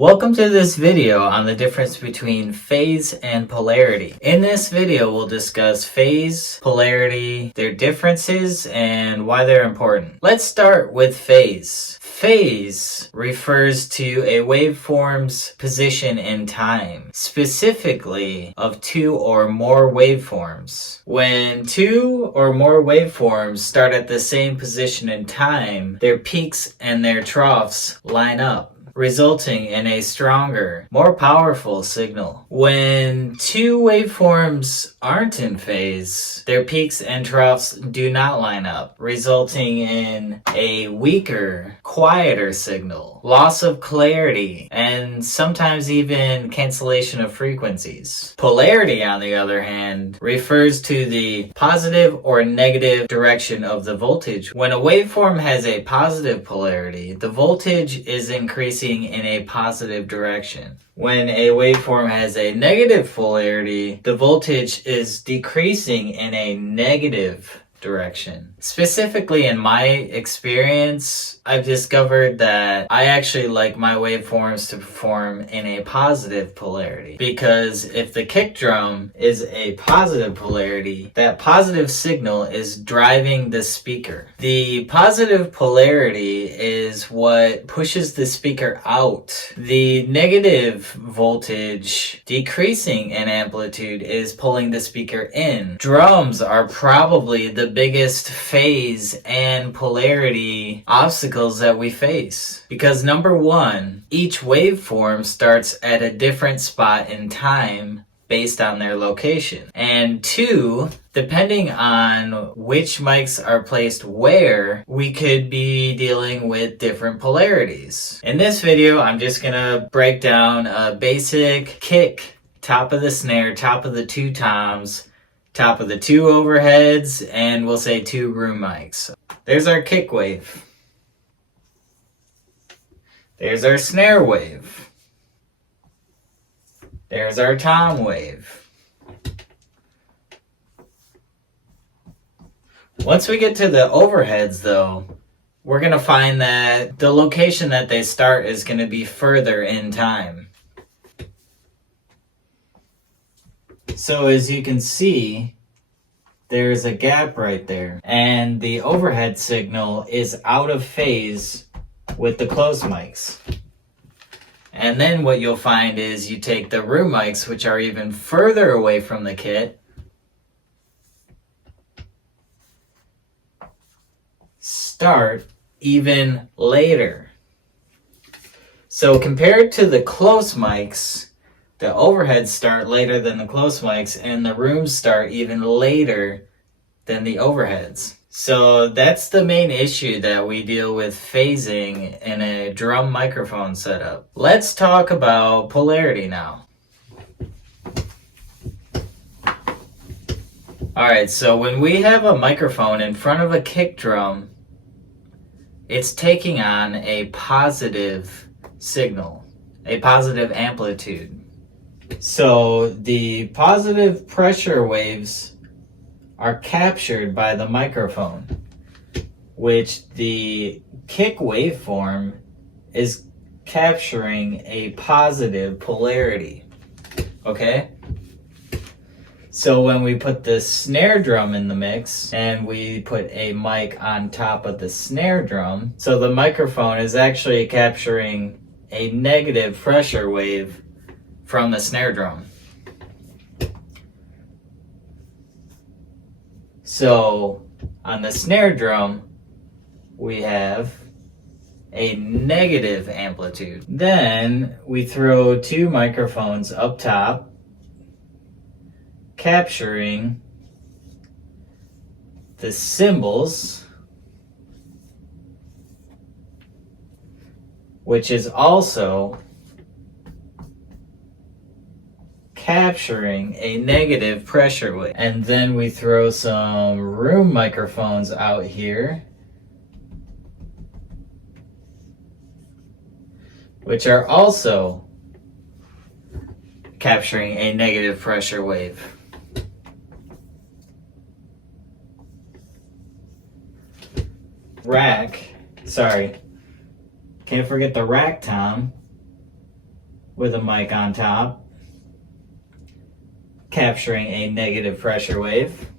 Welcome to this video on the difference between phase and polarity. In this video, we'll discuss phase, polarity, their differences, and why they're important. Let's start with phase. Phase refers to a waveform's position in time, specifically of two or more waveforms. When two or more waveforms start at the same position in time, their peaks and their troughs line up, resulting in a stronger, more powerful signal. When two waveforms aren't in phase, their peaks and troughs do not line up, resulting in a weaker, quieter signal, loss of clarity, and sometimes even cancellation of frequencies. Polarity, on the other hand, refers to the positive or negative direction of the voltage. When a waveform has a positive polarity, the voltage is increasing in a positive direction. When a waveform has a negative polarity, the voltage is decreasing in a negative direction. Specifically, in my experience, I've discovered that I actually like my waveforms to perform in a positive polarity, because if the kick drum is a positive polarity, that positive signal is driving the speaker. The positive polarity is what pushes the speaker out. The negative voltage decreasing in amplitude is pulling the speaker in. Drums are probably the biggest phase and polarity obstacles that we face, because number one, each waveform starts at a different spot in time based on their location, and two, depending on which mics are placed where, we could be dealing with different polarities. In this video, I'm just gonna break down a basic kick, top of the snare, top of the two toms, top of the two overheads, and we'll say two room mics. There's our kick wave. There's our snare wave. There's our tom wave. Once we get to the overheads though, we're going to find that the location that they start is going to be further in time. So as you can see, there's a gap right there, and the overhead signal is out of phase with the close mics. And then what you'll find is you take the room mics, which are even further away from the kit, start even later. So compared to the close mics, the overheads start later than the close mics, and the rooms start even later than the overheads. So that's the main issue that we deal with phasing in a drum microphone setup. Let's talk about polarity now. Alright, so when we have a microphone in front of a kick drum, it's taking on a positive signal, a positive amplitude. So the positive pressure waves are captured by the microphone, which the kick waveform is capturing a positive polarity. Okay? So when we put the snare drum in the mix and we put a mic on top of the snare drum, so the microphone is actually capturing a negative pressure wave from the snare drum. So on the snare drum, we have a negative amplitude. Then we throw two microphones up top, capturing the cymbals, which is also capturing a negative pressure wave. And then we throw some room microphones out here, which are also capturing a negative pressure wave. Rack, sorry, can't forget the rack tom, with a mic on top, capturing a negative pressure wave.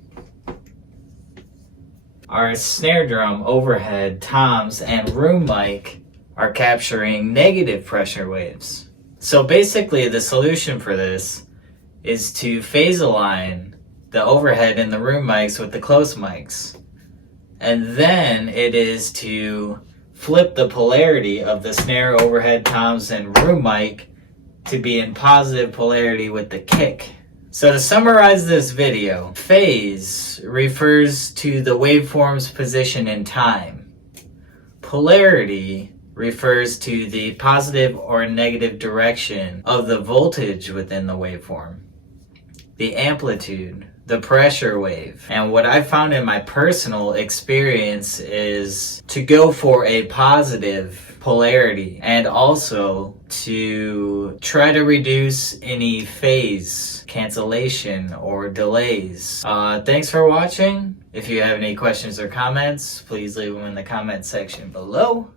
Our snare drum, overhead, toms, and room mic are capturing negative pressure waves. So basically the solution for this is to phase align the overhead and the room mics with the close mics. And then it is to flip the polarity of the snare, overhead, toms, and room mic to be in positive polarity with the kick. So to summarize this video, phase refers to the waveform's position in time. Polarity refers to the positive or negative direction of the voltage within the waveform. The amplitude, the pressure wave. And what I found in my personal experience is to go for a positive polarity and also to try to reduce any phase cancellation or delays. Thanks for watching. If you have any questions or comments, please leave them in the comment section below.